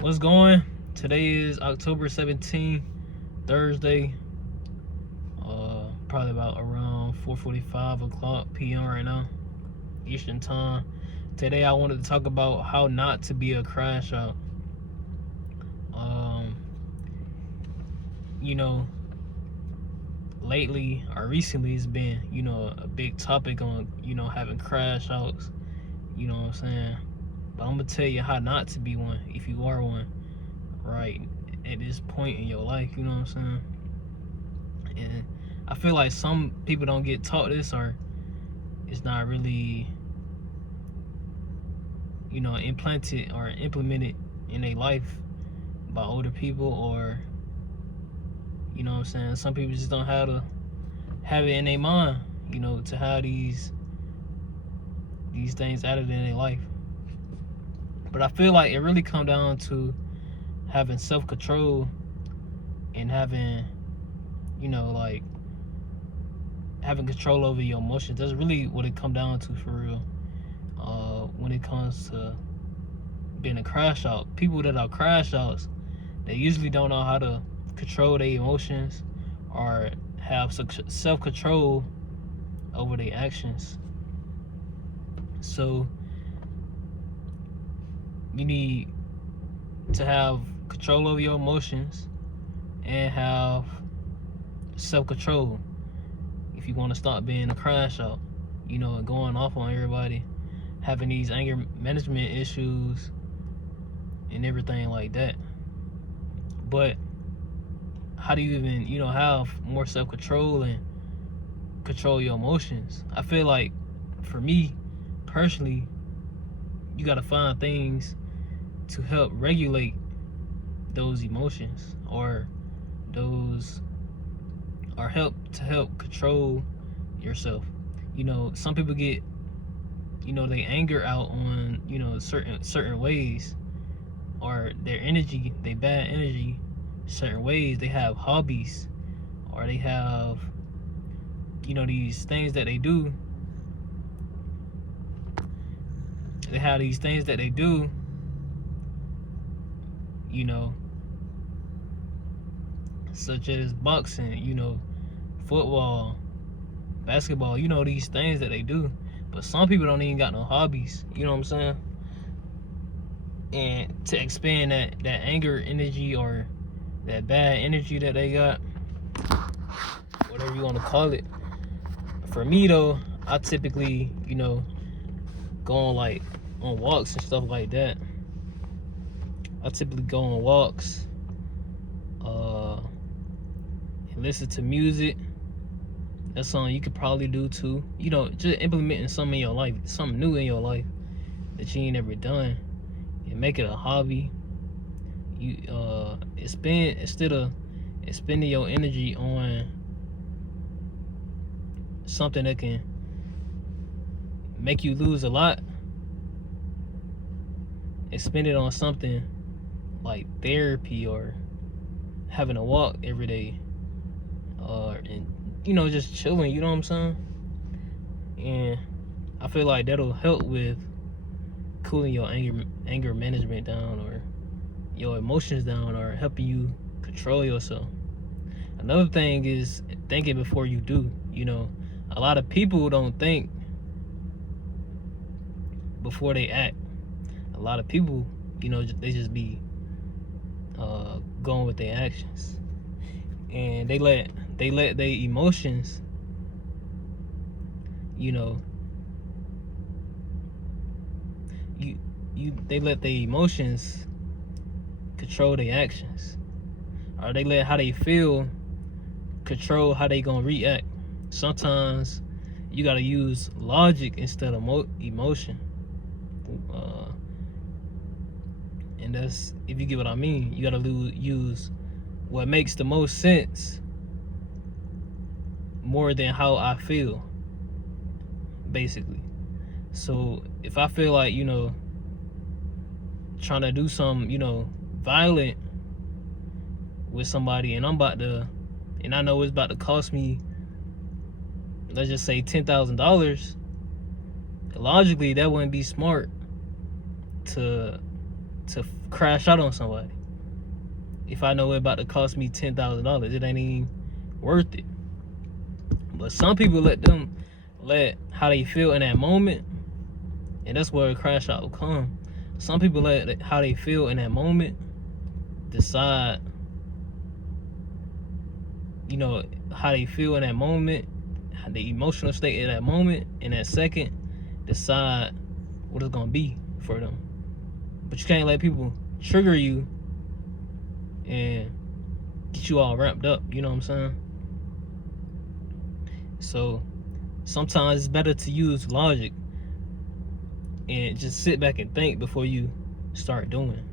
What's going? Today is October 17th, Thursday. Probably about around 4:45 o'clock p.m. right now, Eastern time. Today I wanted to talk about how not to be a crash out. Um, you know, lately or recently it's been, a big topic on, having crash outs. You know what I'm saying? But I'm gonna tell you how not to be one if you are one, right? At this point in your life, you know what I'm saying? And I feel like some people don't get taught this, or it's not really, implanted or implemented in their life by older people, or you know what I'm saying. Some people just don't have it in their mind, to have these things added in their life. But I feel like it really come down to having self control and having, like having control over your emotions. That's really what it come down to for real. When it comes to being a crash out, people that are crash outs, they usually don't know how to control their emotions or have self control over their actions. So you need to have control over your emotions and have self control if you want to stop being a crash out, and going off on everybody, having these anger management issues and everything like that. But how do you even, have more self control and control your emotions? I feel like for me personally, you got to find things to help regulate those emotions, or help control yourself. Some people get, they anger out on, certain ways, or their energy, they bad energy certain ways. They have hobbies, or they have, these things that they do. They have these things that they do, such as boxing, football, basketball, these things that they do. But some people don't even got no hobbies, you know what I'm saying? And to expand that anger energy, or that bad energy that they got, whatever you want to call it. For me though, I typically, go on walks and stuff like that. I typically go on walks, and listen to music. That's something you could probably do too. Just implementing something in your life, something new in your life that you ain't never done, and make it a hobby. Instead of expending your energy on something that can make you lose a lot, expend it on something like therapy, or having a walk every day, and just chilling. You know what I'm saying? And I feel like that'll help with cooling your anger management down, or your emotions down, or helping you control yourself. Another thing is thinking before you do. A lot of people don't think before they act. A lot of people, they just be going with their actions, and they let their emotions, they let their emotions control their actions, or they let how they feel control how they gonna react. Sometimes you gotta use logic instead of emotion, and that's, if you get what I mean, you gotta use what makes the most sense more than how I feel, basically. So if I feel like, trying to do some, violent with somebody, and I know it's about to cost me, let's just say $10,000, logically that wouldn't be smart to to crash out on somebody. If I know it about to cost me $10,000, it ain't even worth it. But some people let how they feel in that moment, and that's where a crash out will come. Some people let how they feel in that moment decide, how they feel in that moment, the emotional state in that moment, in that second, decide what it's gonna be for them. But you can't let people trigger you and get you all ramped up, you know what I'm saying? So sometimes it's better to use logic and just sit back and think before you start doing.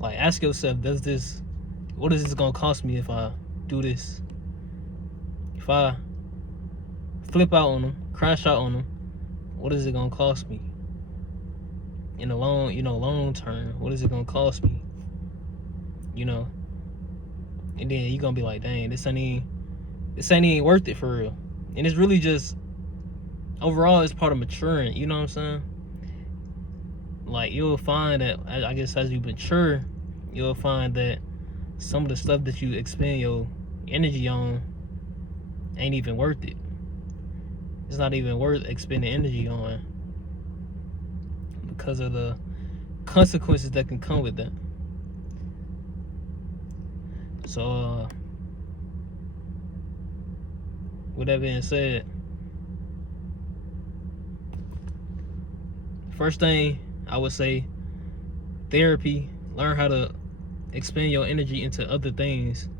Like, ask yourself, what is this gonna cost me if I do this? If I flip out on them, crash out on them, what is it gonna cost me? In the long term, what is it gonna cost me? And then you're gonna be like, dang, this ain't even worth it for real. And it's really just, overall, it's part of maturing, you know what I'm saying? Like, you'll find that, I guess, as you mature, you'll find that some of the stuff that you expend your energy on ain't even worth it. It's not even worth expending energy on because of the consequences that can come with that. So, with that being said, first thing I would say, therapy. Learn how to expend your energy into other things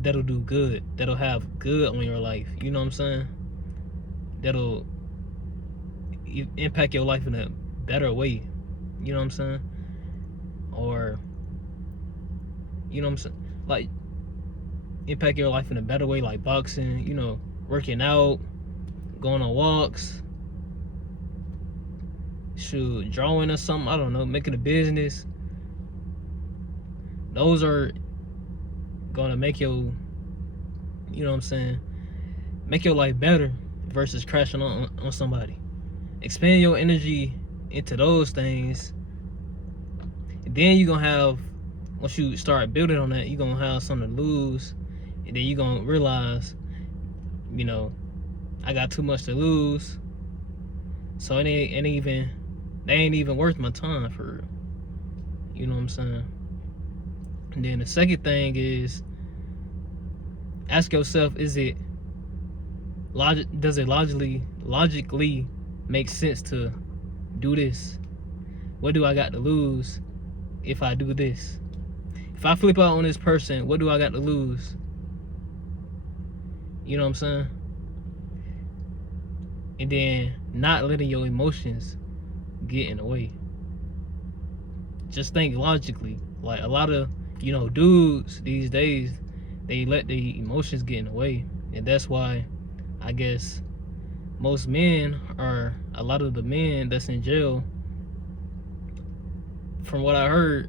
that'll do good, that'll have good on your life, you know what I'm saying? That'll impact your life in a better way, you know what I'm saying? Or, you know what I'm saying? Like, impact your life in a better way, like boxing, working out, going on walks, drawing or something, I don't know, making a business. Those are gonna make your, make your life better versus crashing on somebody. Expand your energy into those things, and then you're gonna have, once you start building on that, you're gonna have something to lose, and then you're gonna realize, I got too much to lose, so they ain't even worth my time for real. You know what I'm saying? And then the second thing is, ask yourself, does it logically make sense to do this? What do I got to lose if I do this? If I flip out on this person, what do I got to lose? You know what I'm saying? And then not letting your emotions get in the way. Just think logically. Like, a lot of dudes these days, they let the emotions get in the way, and that's why I guess most men, or a lot of the men that's in jail, from what I heard,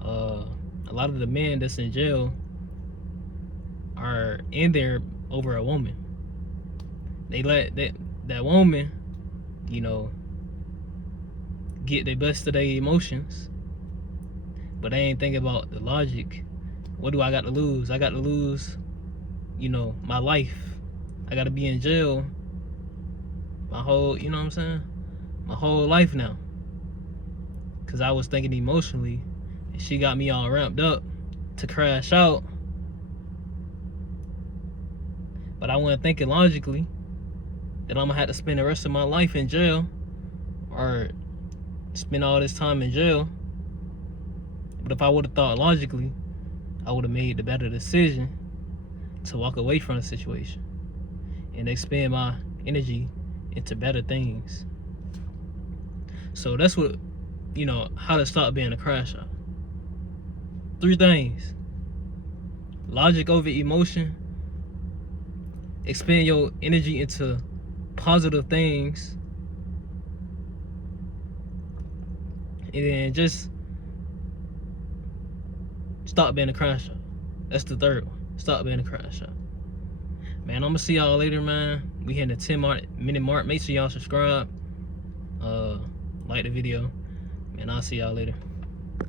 a lot of the men that's in jail are in there over a woman. They let that woman, get the best of their emotions, but they ain't thinking about the logic. What do I got to lose? I got to lose, my life. I got to be in jail my whole, my whole life now. Because I was thinking emotionally, and she got me all ramped up to crash out. But I wasn't thinking logically that I'm going to have to spend the rest of my life in jail, or spend all this time in jail. But if I would have thought logically, I would have made the better decision to walk away from the situation and expend my energy into better things. So that's what, how to stop being a crash out. 3 things: logic over emotion, expend your energy into positive things, and then just stop being a crash out. That's the third one. Stop being a crash out. Man, I'm gonna see y'all later, man. We hitting the 10-minute mark. Make sure y'all subscribe, like the video. And I'll see y'all later.